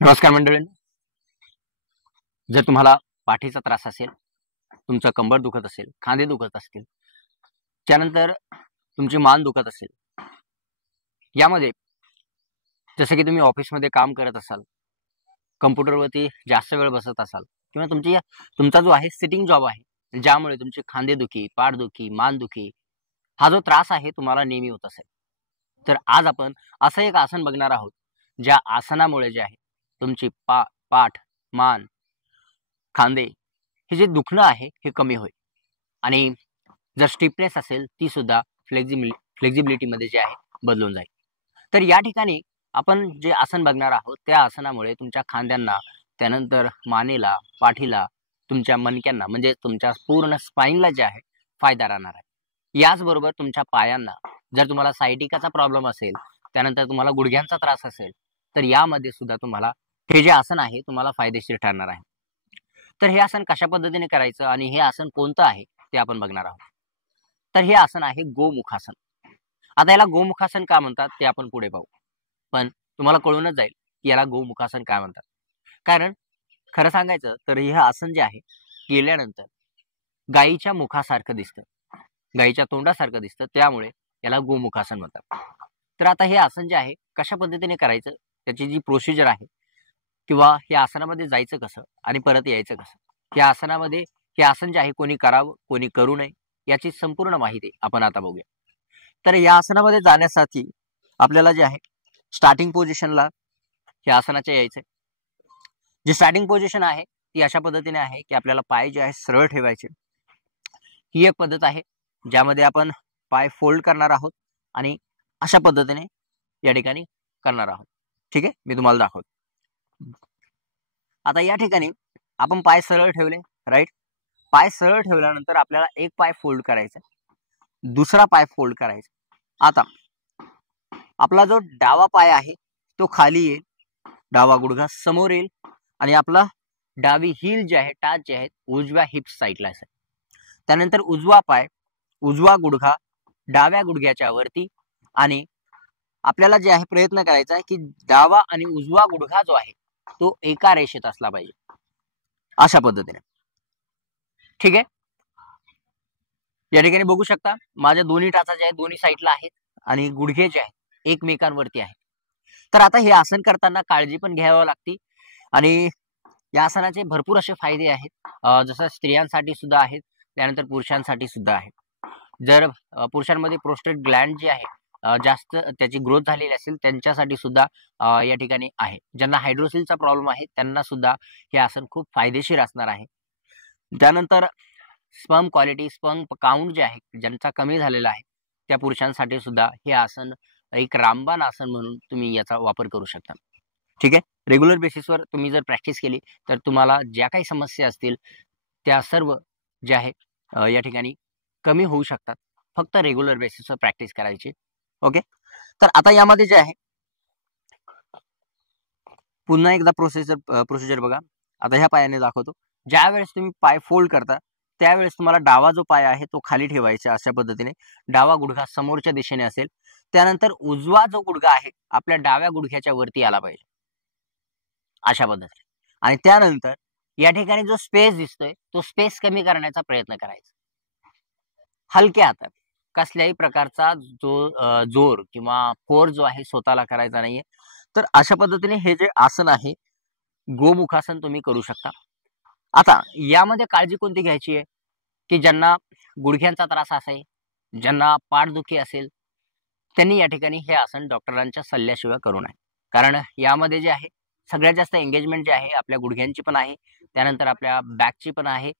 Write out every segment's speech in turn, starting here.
नमस्कार मंडळींनो. जर तुम्हाला पाठीचा त्रास असेल, तुमचं कंबर दुखत असेल, खांदे दुखत असतील, त्यानंतर तुमची मान दुखत असेल, यामध्ये जसं की तुम्ही ऑफिसमध्ये काम करत असाल, कम्प्युटरवरती जास्त वेळ बसत असाल किंवा तुमचा जो आहे सिटिंग जॉब आहे, ज्यामुळे तुमची खांदेदुखी, पाठदुखी, मानदुखी हा जो त्रास आहे तुम्हाला नेहमी होत असेल, तर आज आपण असं एक आसन बघणार आहोत, ज्या आसनामुळे जे आहे तुमची पाठ, मान, खांदे हे जे दुखणं आहे हे कमी होईल आणि जर स्टिफनेस असेल ती सुद्धा फ्लेक्झिबिलिटीमध्ये जे आहे बदलून जाईल. तर या ठिकाणी आपण जे आसन बघणार आहोत त्या आसनामुळे तुमच्या खांद्यांना, त्यानंतर मानेला, पाठीला, तुमच्या मणक्यांना म्हणजे तुमच्या पूर्ण स्पाईनला जे आहे फायदा राहणार आहे. याचबरोबर तुमच्या पायांना, जर तुम्हाला सायटिकाचा प्रॉब्लेम असेल, त्यानंतर तुम्हाला गुडघ्यांचा त्रास असेल, तर यामध्ये सुद्धा तुम्हाला हे जे आसन आहे तुम्हाला फायदेशीर ठरणार आहे. तर हे आसन कशा पद्धतीने करायचं आणि हे आसन कोणतं आहे ते आपण बघणार आहोत. तर हे आसन आहे गोमुखासन. आता याला गोमुखासन का म्हणतात ते आपण पुढे पाहू, पण तुम्हाला कळूनच जाईल की याला गोमुखासन काय म्हणतात. कारण खरं सांगायचं तर हे आसन जे आहे केल्यानंतर गायीच्या मुखासारखं दिसतं, गायीच्या तोंडासारखं दिसतं, त्यामुळे याला गोमुखासन म्हणतात. तर आता हे आसन जे आहे कशा पद्धतीने करायचं, त्याची जी प्रोसिजर आहे किंवा या आसनामध्ये जायचं कसं आणि परत यायचं कसं, या आसनामध्ये हे आसन जे आहे कोणी करावं कोणी करू नये याची संपूर्ण माहिती आपण आता बघूया. तर या आसनामध्ये जाण्यासाठी आपल्याला जे आहे स्टार्टिंग पोझिशनला या आसनाच्या यायचंय. जी स्टार्टिंग पोझिशन आहे ती अशा पद्धतीने आहे की आपल्याला पाय जे आहे सरळ ठेवायचे. ही एक पद्धत आहे ज्यामध्ये आपण पाय फोल्ड करणार आहोत आणि अशा पद्धतीने या ठिकाणी करणार आहोत. ठीक आहे, मी तुम्हाला दाखवतो. आता या ठिकाणी आपण पाय सरळ ठेवले, राईट. पाय सरळ ठेवल्यानंतर आपल्याला एक पाय फोल्ड करायचा, दुसरा पाय फोल्ड करायचा. आता आपला जो डावा पाय आहे तो खाली येईल, डावा गुडघा समोर येईल आणि आपला डावी हील जे आहे, टाच जे आहे उजव्या हिप्स साईडला असेल. त्यानंतर उजवा पाय, उजवा गुडघा डाव्या गुडघ्याच्या वरती आणि आपल्याला जे आहे प्रयत्न करायचा आहे की डावा आणि उजवा गुडघा जो आहे तो एका रेषेत असला पाहिजे, अशा पद्धतीने. ठीक आहे, या ठिकाणी बघू शकता माझ्या दोन्ही टाचा जे आहेत दोन्ही साईडला आहेत आणि गुडघे जे आहेत एकमेकांवरती आहेत. तर आता हे आसन करताना काळजी पण घ्यावी लागते आणि या आसनाचे भरपूर असे फायदे आहेत, जसं स्त्रियांसाठी सुद्धा आहेत, त्यानंतर पुरुषांसाठी सुद्धा आहेत. जर पुरुषांमध्ये प्रोस्टेट ग्लँड जे आहे जास्त त्याची ग्रोथ झालेली असेल त्यांच्यासाठी सुद्धा या ठिकाणी आहे. ज्यांना हायड्रोसिलचा प्रॉब्लेम आहे त्यांना सुद्धा हे आसन खूप फायदेशीर असणार आहे. त्यानंतर स्पर्म क्वालिटी, स्पर्म काउंट जे आहे ज्यांचा कमी झालेला आहे त्या पुरुषांसाठी सुद्धा हे आसन एक रामबाण आसन म्हणून तुम्ही याचा वापर करू शकता. ठीक आहे, रेग्युलर बेसिसवर तुम्ही जर प्रॅक्टिस केली तर तुम्हाला ज्या काही समस्या असतील त्या सर्व जे आहे या ठिकाणी कमी होऊ शकतात. फक्त रेग्युलर बेसिसवर प्रॅक्टिस करायची. ओके, तर आता यामध्ये जे आहे पुन्हा एकदा प्रोसिजर बघा. आता ह्या पायाने दाखवतो. ज्या वेळेस तुम्ही पाय फोल्ड करता त्यावेळेस तुम्हाला डावा जो पाय आहे तो खाली ठेवायचा, अशा पद्धतीने डावा गुडघा समोरच्या दिशेने असेल. त्यानंतर उजवा जो गुडघा आहे आपल्या डाव्या गुडघ्याच्या वरती आला पाहिजे, अशा पद्धतीने. आणि त्यानंतर या ठिकाणी जो स्पेस दिसतोय तो स्पेस कमी करण्याचा प्रयत्न करायचा, हलक्या हातात. कसल्याही प्रकारचा जोर किंवा फोर्स जो आहे स्वतःला करायचा नाहीये. तर अशा पद्धतीने हे जे आसन आहे गोमुखासन तुम्ही करू शकता. आता यामध्ये काळजी कोणती घ्यायची आहे की ज्यांना गुडघ्यांचा त्रास असेल, ज्यांना पाठदुखी असेल, त्यांनी या ठिकाणी हे आसन डॉक्टरांच्या सल्ल्याशिवाय करू नये. कारण यामध्ये जे आहे सगळ्यात जास्त एंगेजमेंट जे आहे आपल्या गुडघ्यांची पण आहे, त्यानंतर आपल्या बॅकची पण आहे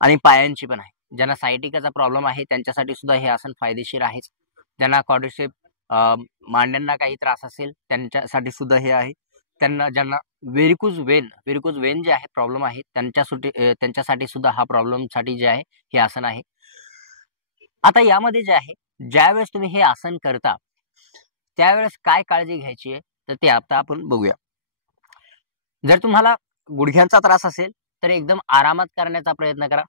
आणि पायांची पण आहे. ज्यांना सायटिकाचा प्रॉब्लेम आहे त्यांच्यासाठी सुद्धा हे आसन फायदेशीर आहे. ज्यांना कॉर्डिसेप मांड्यांना काही त्रास असेल त्यांच्यासाठी सुद्धा हे आहे. ज्यांना व्हेरिकोज वेन जे आहे प्रॉब्लेम आहे त्यांच्यासाठी सुद्धा हा प्रॉब्लेम साठी जे आहे हे आसन आहे. आता यामध्ये जे आहे ज्यावेळेस तुम्ही हे आसन करता त्यावेळेस काय काळजी घ्यायची आहे तर ते आता आपण बघूया. जर तुम्हाला गुडघ्यांचा त्रास असेल तर एकदम आरामात करण्याचा प्रयत्न करा.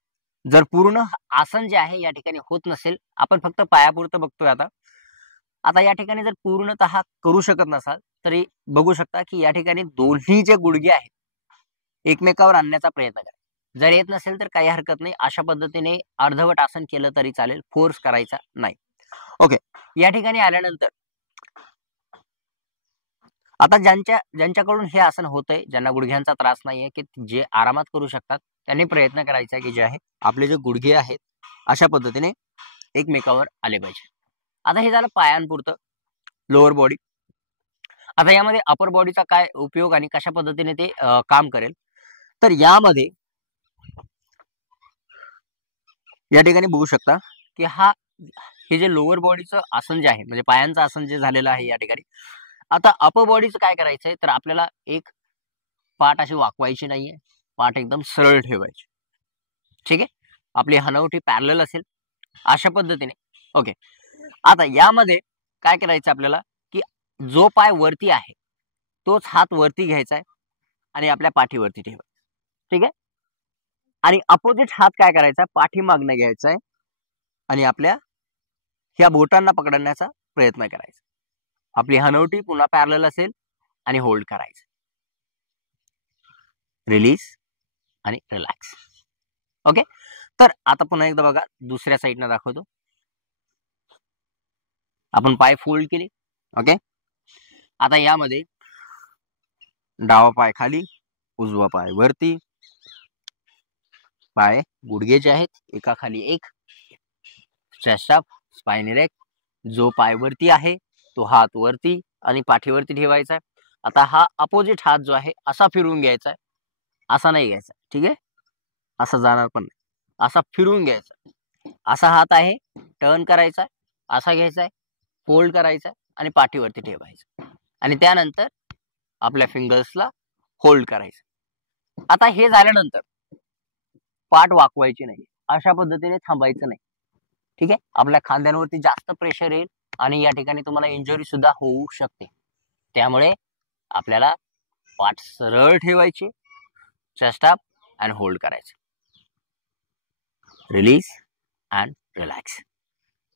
जर पूर्ण आसन जे आहे या ठिकाणी होत नसेल, आपण फक्त पायापुरतं बघतोय आता, आता या ठिकाणी जर पूर्णतः करू शकत नसाल तरी बघू शकता की या ठिकाणी दोन्ही जे गुडघे आहेत एकमेकावर आणण्याचा प्रयत्न करा. जर येत नसेल तर काही हरकत नाही, अशा पद्धतीने अर्धवट आसन केलं तरी चालेल, फोर्स करायचा नाही. ओके, या ठिकाणी आल्यानंतर आता ज्यांच्याकडून हे आसन होतंय, ज्यांना गुडघ्यांचा त्रास नाहीये, की जे आरामात करू शकतात, त्यांनी प्रयत्न करायचा की जे आहे आपले जे गुडघे आहेत अशा पद्धतीने एकमेकावर आले पाहिजे. आता हे झालं पायांपुरतं, लोअर बॉडी. आता यामध्ये अपर बॉडीचा काय उपयोग आणि कशा पद्धतीने ते काम करेल, तर यामध्ये या ठिकाणी बघू शकता की हे जे लोअर बॉडीचं आसन जे आहे म्हणजे पायांचं आसन जे झालेलं आहे या ठिकाणी. आता अपर बॉडीचं काय करायचंय, तर आपल्याला एक पाठ अशी वाकवायची नाहीये, पाठ एकदम सरळ ठेवायची. ठीक आहे, आपली हनवटी पॅरलल असेल अशा पद्धतीने. ओके, आता यामध्ये काय करायचं आपल्याला की जो पाय वरती आहे तोच हात वरती घ्यायचा आहे आणि आपल्या पाठीवरती ठेवायचा. ठीक आहे, आणि अपोजिट हात काय करायचा, पाठीमागनं घ्यायचा आहे आणि आपल्या ह्या बोटांना पकडण्याचा प्रयत्न करायचा. आपली हनवटी पुन्हा पॅरलल असेल आणि होल्ड करायचं, रिलीज आणि रिलॅक्स. ओके, तर आता पुन्हा एकदा बघा, दुसऱ्या साईडनं दाखवतो. आपण पाय फोल्ड केले. ओके, आता यामध्ये डावा पाय खाली, उजवा पाय वरती, पाय गुडघे जे आहेत एका खाली एक, चेस्ट अप, स्पाइन इरेक्ट. जो पाय वरती आहे तो हात वरती आणि पाठीवरती ठेवायचा आहे. आता हा अपोजिट हात जो आहे असा फिरवून घ्यायचा आहे, असा नाही घ्यायचा. ठीक आहे, असा जाणार पण नाही, असा फिरवून घ्यायचा. असा हात आहे, टर्न करायचा, असा घ्यायचा आहे, फोल्ड करायचा आणि पाठीवरती ठेवायचा आणि त्यानंतर आपल्या फिंगर्सला होल्ड करायचं. आता हे झाल्यानंतर पाठ वाकवायची नाही, अशा पद्धतीने थांबायचं नाही. ठीक आहे, आपल्या खांद्यांवरती जास्त प्रेशर येईल आणि या ठिकाणी तुम्हाला इंजुरी सुद्धा होऊ शकते. त्यामुळे आपल्याला पाठ सरळ ठेवायची, चेस्ट अप अँड होल्ड करायचं, रिलीज अँड रिलॅक्स.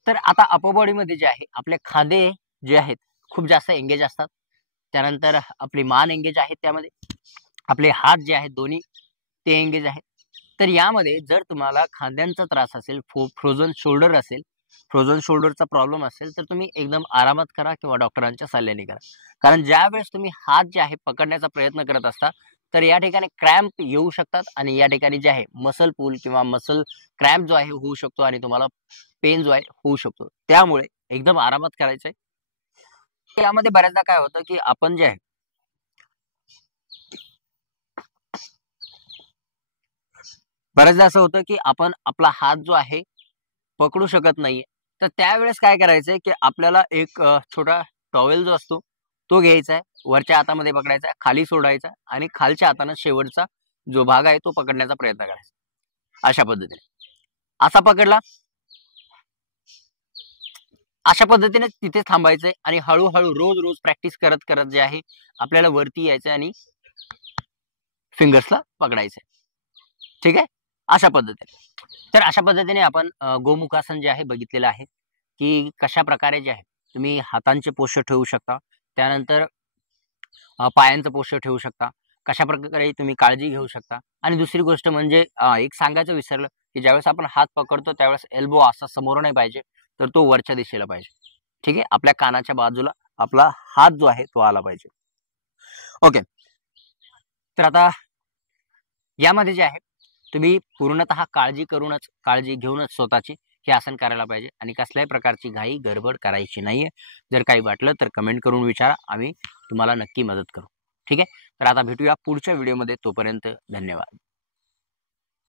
तर आता अपर बॉडीमध्ये जे आहे आपले खांदे जे आहेत खूप जास्त एंगेज असतात, त्यानंतर आपली मान एंगेज आहे, त्यामध्ये आपले हात जे आहेत दोन्ही ते एंगेज आहेत. तर यामध्ये जर तुम्हाला खांद्यांचा त्रास असेल, फ्रोझन शोल्डर असेल, फ्रोझन शोल्डरचा प्रॉब्लेम असेल, तर तुम्ही एकदम आरामात करा किंवा डॉक्टरांच्या सल्ल्याने करा. कारण ज्या वेळेस तुम्ही हात जे आहे पकडण्याचा प्रयत्न करत असता तर या ठिकाणी क्रॅम्प येऊ शकतात आणि या ठिकाणी जे आहे मसल पूल किंवा मसल क्रॅम्प जो आहे होऊ शकतो आणि तुम्हाला पेन जो आहे होऊ शकतो. त्यामुळे एकदम आरामात करायचंय. यामध्ये बऱ्याचदा काय होतं की आपण जे आहे बऱ्याचदा असं होतं की आपण आपला हात जो आहे पकडू शकत नाहीये, तर त्यावेळेस काय करायचंय की आपल्याला एक छोटा टॉवेल जो असतो तो घ्यायचा आहे, वरच्या हातामध्ये पकडायचा आहे, खाली सोडायचा आणि खालच्या हाताने शेवटचा जो भाग आहे तो पकडण्याचा प्रयत्न करायचा. अशा पद्धतीने असा पकडला, अशा पद्धतीने तिथे थांबायचंय आणि हळूहळू रोज रोज प्रॅक्टिस करत करत जे आहे आपल्याला वरती यायचं आणि फिंगर्सला पकडायचंय. ठीक आहे, अशा पद्धतीने. तर अशा पद्धतीने आपण गोमुखासन जे आहे बघितलेलं आहे की कशा प्रकारे जे आहे तुम्ही हातांचे पोश्चर ठेवू शकता, त्यानंतर पायांचं पोश्चर ठेवू शकता, कशा प्रकारे तुम्ही काळजी घेऊ शकता. आणि दुसरी गोष्ट म्हणजे एक सांगायचं विसरलं की ज्यावेळेस आपण हात पकडतो त्यावेळेस एल्बो असा समोर नाही पाहिजे, तर तो वरच्या दिशेला पाहिजे. ठीक आहे, आपल्या कानाच्या बाजूला आपला हात जो आहे तो आला पाहिजे. ओके, तर आता यामध्ये जे आहे तुम्ही पूर्णतः काळजी घेऊनच स्वतःची हे आसन करायला पाहिजे आणि कसल्याही प्रकारची घाई गडबड करायची नाहीये. जर काही वाटलं तर कमेंट करून विचारा, आम्ही तुम्हाला नक्की मदत करू. ठीक आहे, तर आता भेटूया पुढच्या व्हिडिओमध्ये. तोपर्यंत धन्यवाद.